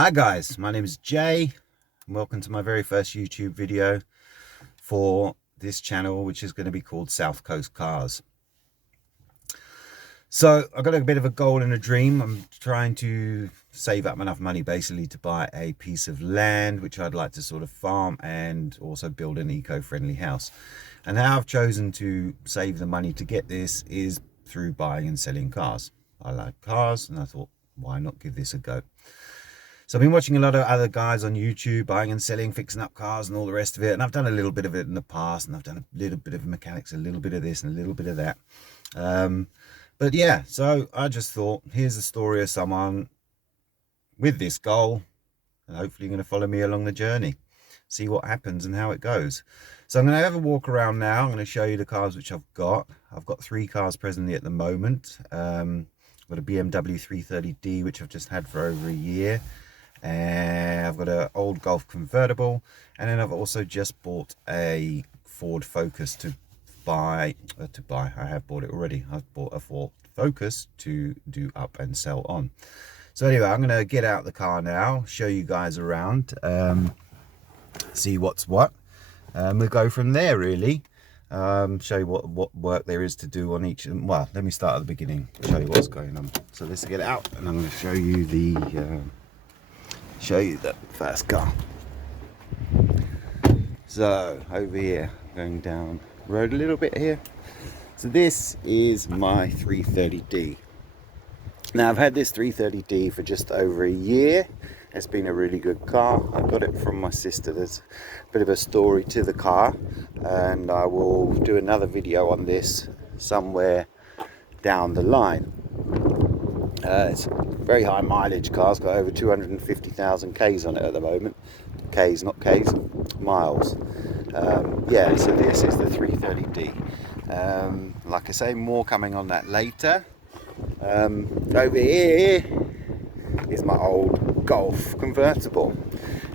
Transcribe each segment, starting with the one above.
Hi guys, my name is Jay and welcome to my very first YouTube video for this channel, which is going to be called South Coast Cars. So I've got a bit of a goal and a dream. I'm trying to save up enough money basically to buy a piece of land which I'd like to sort of farm and also build an eco-friendly house. And how I've chosen to save the money to get this is through buying and selling cars. I like cars and I thought, why not give this a go? So I've been watching a lot of other guys on YouTube buying and selling, fixing up cars and all the rest of it. And I've done a little bit of it in the past, and I've done a little bit of mechanics, a little bit of this and a little bit of that. But yeah, so I just thought, here's the story of someone with this goal, and hopefully you're going to follow me along the journey, see what happens and how it goes. So I'm going to have a walk around now. I'm going to show you the cars which I've got. I've got 3 cars presently at the moment. I've got a BMW 330D, which I've just had for over a year. And I've got an old Golf convertible, and then I've also just bought a Ford Focus I have bought it already. I've bought a Ford Focus to do up and sell on. So anyway, I'm going to get out the car now, show you guys around, see what's what. We'll go from there really. Show you what work there is to do on each. Well, let me start at the beginning, show you what's going on. So let's get out, and I'm going to show you the first car. So over here, going down the road a little bit here. So this is my 330D. Now I've had this 330D for just over a year. It's been a really good car. I got it from my sister. There's a bit of a story to the car, and I will do another video on this somewhere down the line. It's a very high mileage car. It's got over 250,000 Ks on it at the moment. Ks, not Ks, miles. Yeah, so this is the 330D. Like I say, more coming on that later. Over here is my old Golf convertible.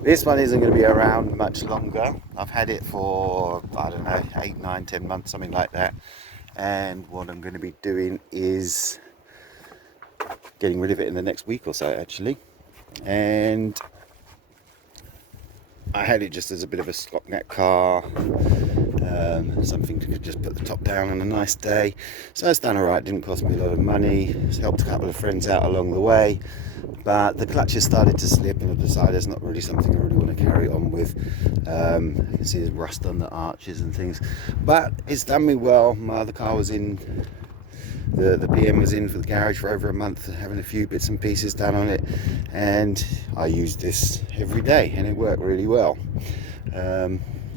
This one isn't going to be around much longer. I've had it for, I don't know, 8, 9, 10 months, something like that. And what I'm going to be doing is getting rid of it in the next week or so actually. And I had it just as a bit of a stopgap car, something to just put the top down on a nice day. So it's done alright, didn't cost me a lot of money. It's helped a couple of friends out along the way, but the clutches started to slip and I decided it's not really something I really want to carry on with. You can see there's rust on the arches and things, but it's done me well. My other car was in, the PM was in for the garage for over a month, having a few bits and pieces done on it, and I used this every day and it worked really well.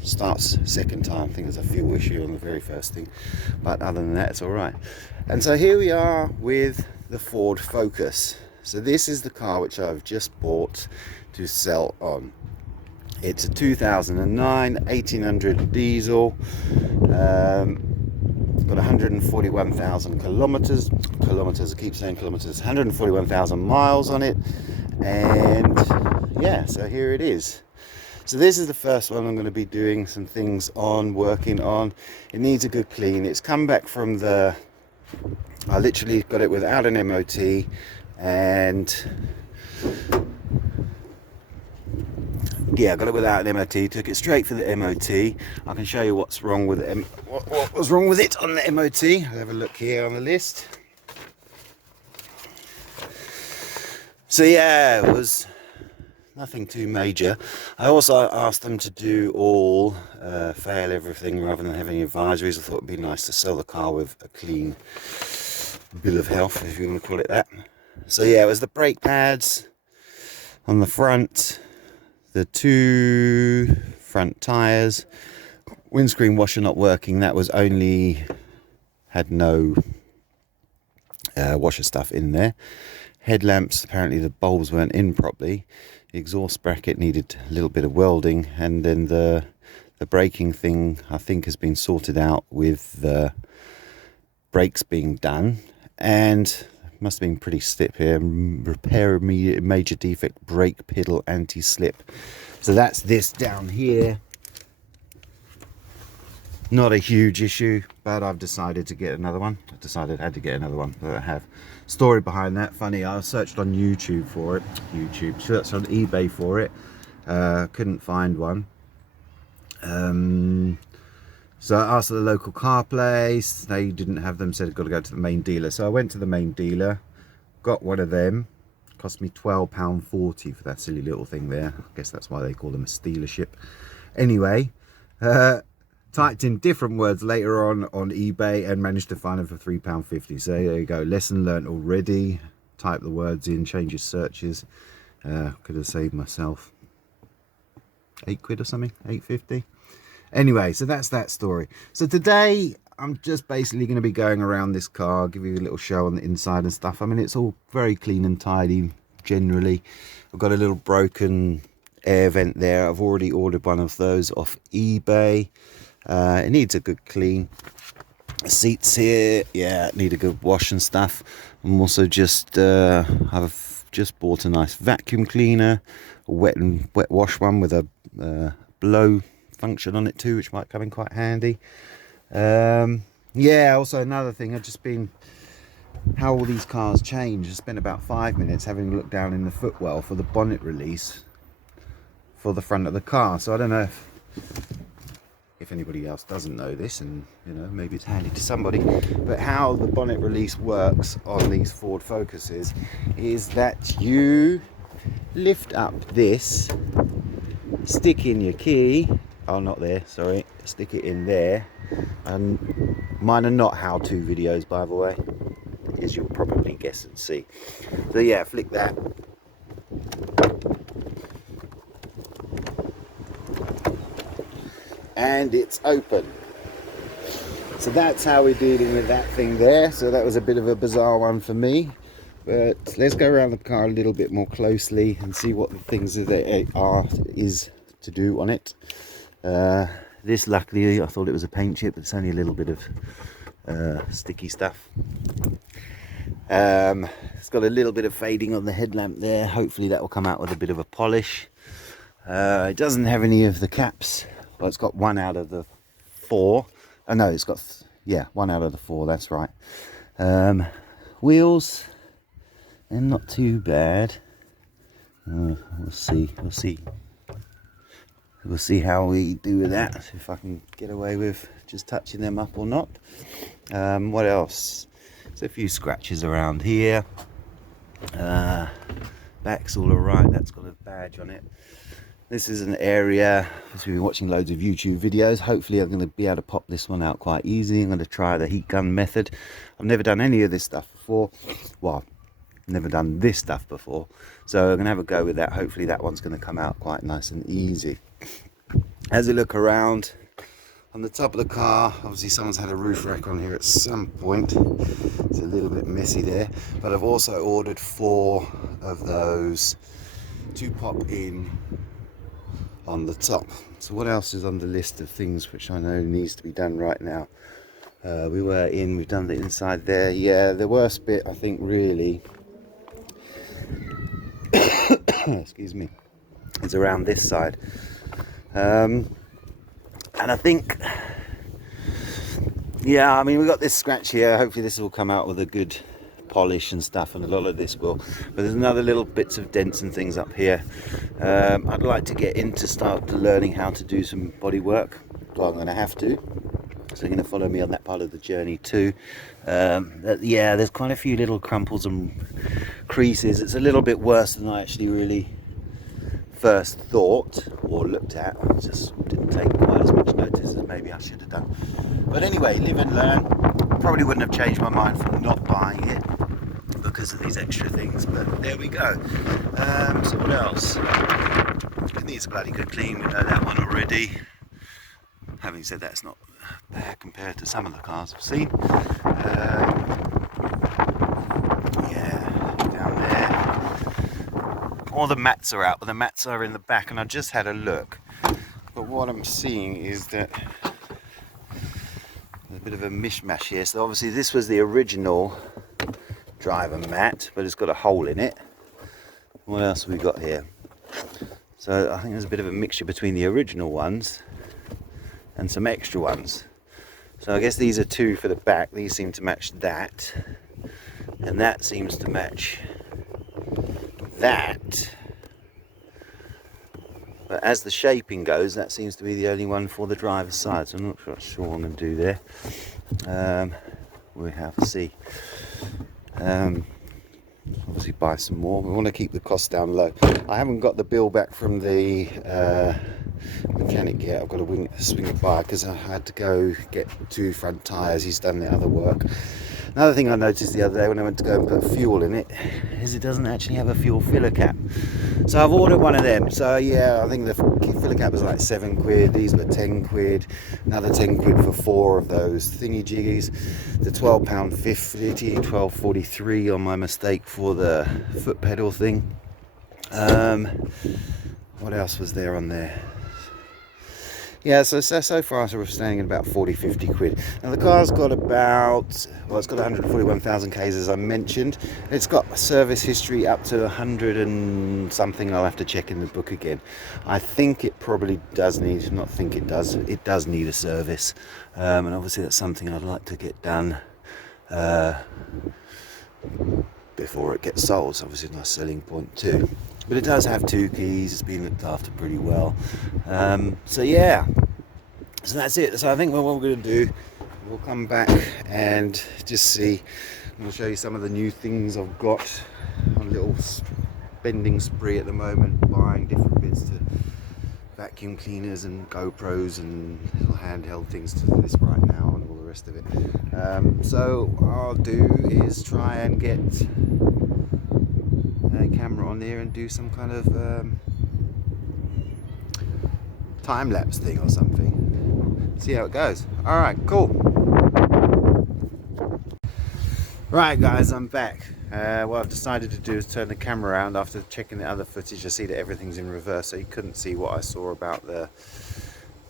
Starts second time, I think there's a fuel issue on the very first thing, but other than that it's alright. And so here we are with the Ford Focus. So this is the car which I've just bought to sell on. It's a 2009 1800 diesel. Got 141,000 kilometers. I keep saying kilometers. 141,000 miles on it, and yeah, so here it is. So this is the first one I'm going to be doing some things on, working on. It needs a good clean. It's come back from the, I literally got it without an MOT, and yeah, I got it without an MOT, took it straight for the MOT. I can show you what's wrong with it, what was wrong with it on the MOT. I'll have a look here on the list. So yeah, it was nothing too major. I also asked them to do all, fail everything rather than have any advisories. I thought it'd be nice to sell the car with a clean bill of health, if you want to call it that. So yeah, it was the brake pads on the front, the 2 front tyres, windscreen washer not working. That was only, had no washer stuff in there. Headlamps, apparently the bulbs weren't in properly. The exhaust bracket needed a little bit of welding, and then the braking thing I think has been sorted out with the brakes being done, and must have been pretty slip here. Repair a major defect brake pedal anti-slip. So that's this down here. Not a huge issue, but I've decided to get another one. I decided I had to get another one, but I have. Story behind that, funny, I searched on YouTube for it. Searched on eBay for it. Couldn't find one. So I asked the local car place. They didn't have them, said I've got to go to the main dealer. So I went to the main dealer, got one of them. Cost me £12.40 for that silly little thing there. I guess that's why they call them a stealership. Anyway, typed in different words later on eBay and managed to find them for £3.50. So there you go, lesson learnt already. Type the words in, change your searches. Could have saved myself £8 or something, £8.50. Anyway, so that's that story. So today I'm just basically going to be going around this car, give you a little show on the inside and stuff. I mean, it's all very clean and tidy generally. I've got a little broken air vent there. I've already ordered one of those off eBay. It needs a good clean. Seats here, yeah, need a good wash and stuff. I'm also just I've just bought a nice vacuum cleaner, a wet wash one with a blow function on it too, which might come in quite handy. Yeah, also another thing, I've just been, how all these cars change. I spent about 5 minutes having a look down in the footwell for the bonnet release for the front of the car. So I don't know if anybody else doesn't know this, and you know, maybe it's handy to somebody, but how the bonnet release works on these Ford Focuses is that you lift up this, stick in your key, oh not there, sorry, stick it in there. And mine are not how-to videos, by the way, as you'll probably guess and see. So yeah, flick that. And it's open. So that's how we're dealing with that thing there. So that was a bit of a bizarre one for me. But let's go around the car a little bit more closely and see what the things that is to do on it. This, luckily, I thought it was a paint chip, but it's only a little bit of sticky stuff. It's got a little bit of fading on the headlamp there. Hopefully that will come out with a bit of a polish. It doesn't have any of the caps. Well, it's got 1 out of the 4. Oh no, it's got, yeah, 1 out of the 4, that's right. Wheels, they're not too bad. We'll see how we do with that, if I can get away with just touching them up or not. What else? There's a few scratches around here. Back's all alright, that's got a badge on it. This is an area, as we've been watching loads of YouTube videos, hopefully I'm going to be able to pop this one out quite easy. I'm going to try the heat gun method. I've never done any of this stuff before. Well, never done this stuff before. So I'm going to have a go with that. Hopefully that one's going to come out quite nice and easy. As we look around, on the top of the car, obviously someone's had a roof rack on here at some point. It's a little bit messy there. But I've also ordered 4 of those to pop in on the top. So what else is on the list of things which I know needs to be done right now? We've done the inside there. Yeah, the worst bit, I think, really, excuse me, is around this side. And I think, yeah, I mean, we've got this scratch here. Hopefully this will come out with a good polish and stuff, and a lot of this will. But there's another little bits of dents and things up here. I'd like to get into start learning how to do some body work. Well, I'm going to have to. So you're going to follow me on that part of the journey too. Yeah, there's quite a few little crumples and creases. It's a little bit worse than I actually really first thought or looked at. I just didn't take quite as much notice as maybe I should have done. But anyway, live and learn. Probably wouldn't have changed my mind from not buying it because of these extra things, but there we go. So what else? It needs a bloody good clean, we know that one already. Having said that, it's not bad compared to some of the cars I've seen. Yeah, down there. All the mats are out, but the mats are in the back, and I just had a look. But what I'm seeing is that there's a bit of a mishmash here. So obviously this was the original driver mat, but it's got a hole in it. What else have we got here? So I think there's a bit of a mixture between the original ones and some extra ones. So I guess these are 2 for the back. These seem to match that, and that seems to match that. But as the shaping goes, that seems to be the only one for the driver's side, so I'm not sure what I'm going to do there. We'll have to see. Obviously buy some more. We want to keep the cost down low. I haven't got the bill back from the mechanic yet. I've got to swing it by because I had to go get 2 front tyres. He's done the other work. Another thing I noticed the other day when I went to go and put fuel in it is it doesn't actually have a fuel filler cap. So I've ordered one of them. So yeah, I think the filler cap was like 7 quid. These were 10 quid. Another 10 quid for 4 of those thingy jiggies. The £12.50, £12.43 on my mistake for the foot pedal thing. What else was there on there? Yeah, so far we're standing at about 40-50 quid. Now the car's got about, well, it's got 141,000 Ks as I mentioned. It's got service history up to 100 and something. I'll have to check in the book again. I think it probably does need, it does need a service. And obviously that's something I'd like to get done before it gets sold. So obviously a nice selling point too. But it does have 2 keys, it's been looked after pretty well. So yeah, so that's it. So I think what we're going to do, we'll come back and just see. I'll show you some of the new things I've got. A little spending spree at the moment, buying different bits to vacuum cleaners and GoPros and little handheld things to this right now and all the rest of it. So what I'll do is try and get a camera on there and do some kind of time-lapse thing or something. See how it goes. Alright, cool. Right guys, I'm back. What I've decided to do is turn the camera around after checking the other footage. I see that everything's in reverse, so you couldn't see what I saw about the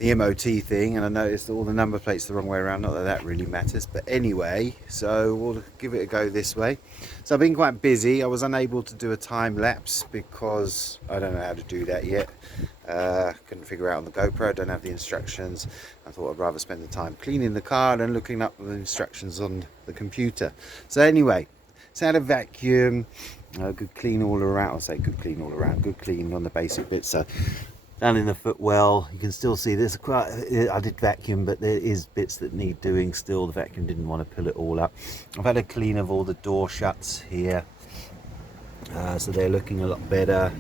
MOT thing, and I noticed all the number plates the wrong way around. Not that that really matters, but anyway, so we'll give it a go this way. So I've been quite busy. I was unable to do a time lapse because I don't know how to do that yet. Couldn't figure out on the GoPro. I don't have the instructions. I thought I'd rather spend the time cleaning the car than looking up the instructions on the computer. So anyway, it's had a vacuum, good clean all around. I'll say good clean all around, good clean on the basic bits. So down in the footwell, you can still see this. I did vacuum, but there is bits that need doing still. The vacuum didn't want to pull it all up. I've had a clean of all the door shuts here, so they're looking a lot better.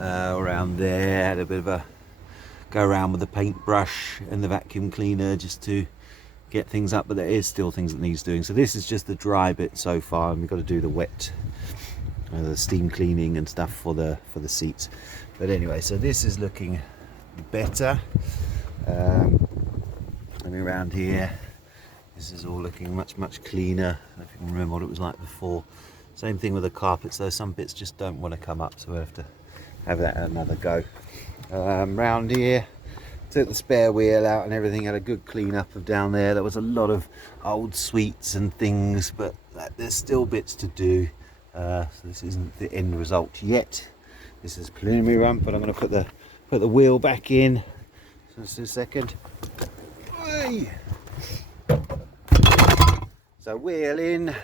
Around there, had a bit of a go around with the paintbrush and the vacuum cleaner just to get things up, but there is still things that needs doing. So this is just the dry bit so far, and we've got to do the wet, the steam cleaning and stuff for the seats. But anyway, so this is looking better. Coming around here, this is all looking much cleaner. I don't know if you can remember what it was like before. Same thing with the carpets, though some bits just don't want to come up, so we have to have that another go. Round here, took the spare wheel out and everything, had a good clean up of down there. There was a lot of old sweets and things, but there's still bits to do. So this isn't the end result yet. This is a preliminary run, but I'm going to put the wheel back in. So just a second. So wheel in,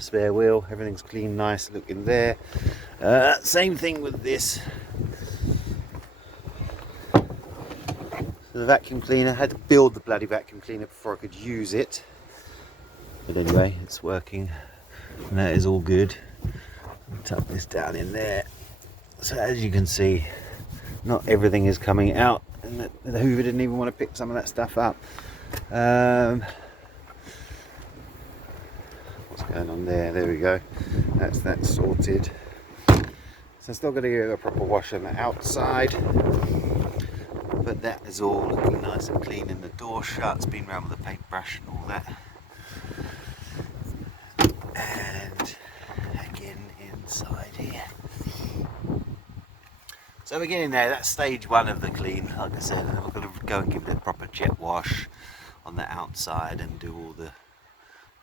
spare wheel, everything's clean, nice looking there. Same thing with this. So the vacuum cleaner, had to build the bloody vacuum cleaner before I could use it. But anyway, it's working, and that is all good. I'll tuck this down in there. So as you can see, not everything is coming out, and the Hoover didn't even want to pick some of that stuff up. What's going on there? There we go. That's sorted. So I'm still going to give it a proper wash on the outside, but that is all looking nice and clean. And the door shut, it's been around with a paintbrush and all that. And again inside here. So we're getting there. That's stage 1 of the clean. Like I said, we're going to go and give it a proper jet wash on the outside and do all the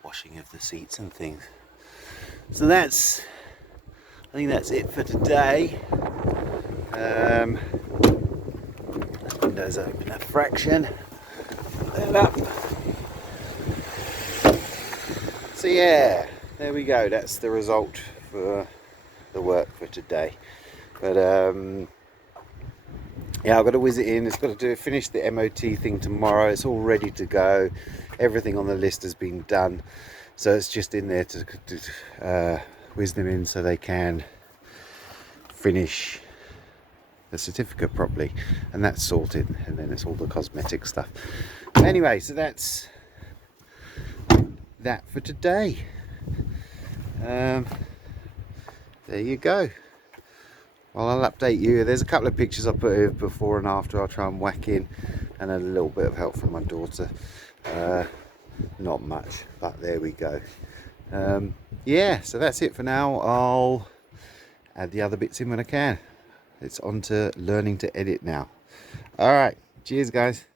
washing of the seats and things. So I think that's it for today. Windows open a fraction. Put that up. So yeah, there we go. That's the result for the work for today. But yeah, I've got to whiz it in. It's got to finish the MOT thing tomorrow. It's all ready to go. Everything on the list has been done, so it's just in there to whiz them in so they can finish the certificate properly, and that's sorted. And then it's all the cosmetic stuff. Anyway, so that's that for today. There you go. Well, I'll update you. There's a couple of pictures I put of before and after. I'll try and whack in, and a little bit of help from my daughter. Not much, but there we go. Yeah, so that's it for now. I'll add the other bits in when I can. It's on to learning to edit now. All right, cheers guys.